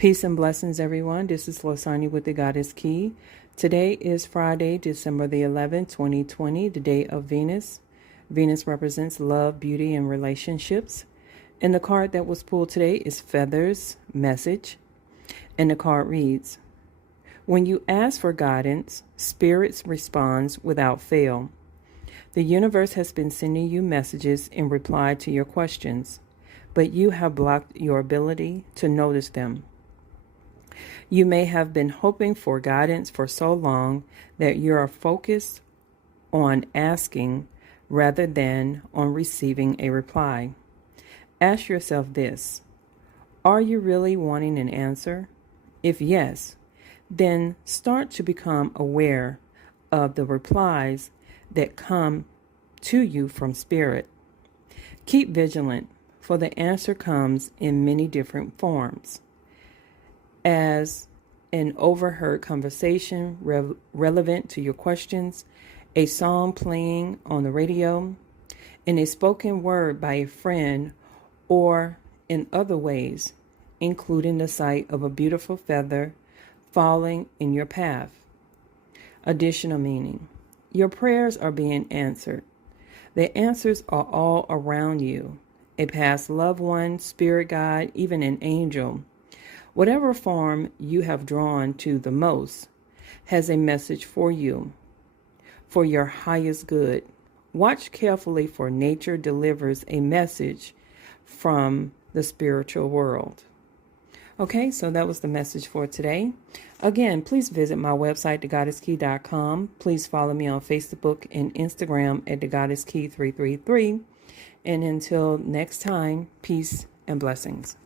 Peace and blessings, everyone. This is Lasagna with the Goddess Key. Today is Friday, December the 11th, 2020, the day of Venus. Venus represents love, beauty, and relationships. And the card that was pulled today is Feathers Message. And the card reads, when you ask for guidance, Spirit responds without fail. The universe has been sending you messages in reply to your questions, but you have blocked your ability to notice them. You may have been hoping for guidance for so long that you are focused on asking rather than on receiving a reply. Ask yourself this: are you really wanting an answer? If yes, then start to become aware of the replies that come to you from Spirit. Keep vigilant, for the answer comes in many different forms. As an overheard conversation relevant to your questions, a song playing on the radio, in a spoken word by a friend, or in other ways, including the sight of a beautiful feather falling in your path. Additional meaning: your prayers are being answered. The answers are all around you. A past loved one, spirit guide, even an angel. Whatever form you have drawn to the most has a message for you, for your highest good. Watch carefully, for nature delivers a message from the spiritual world. Okay, so that was the message for today. Again, please visit my website, thegoddesskey.com. Please follow me on Facebook and Instagram at thegoddesskey333. And until next time, peace and blessings.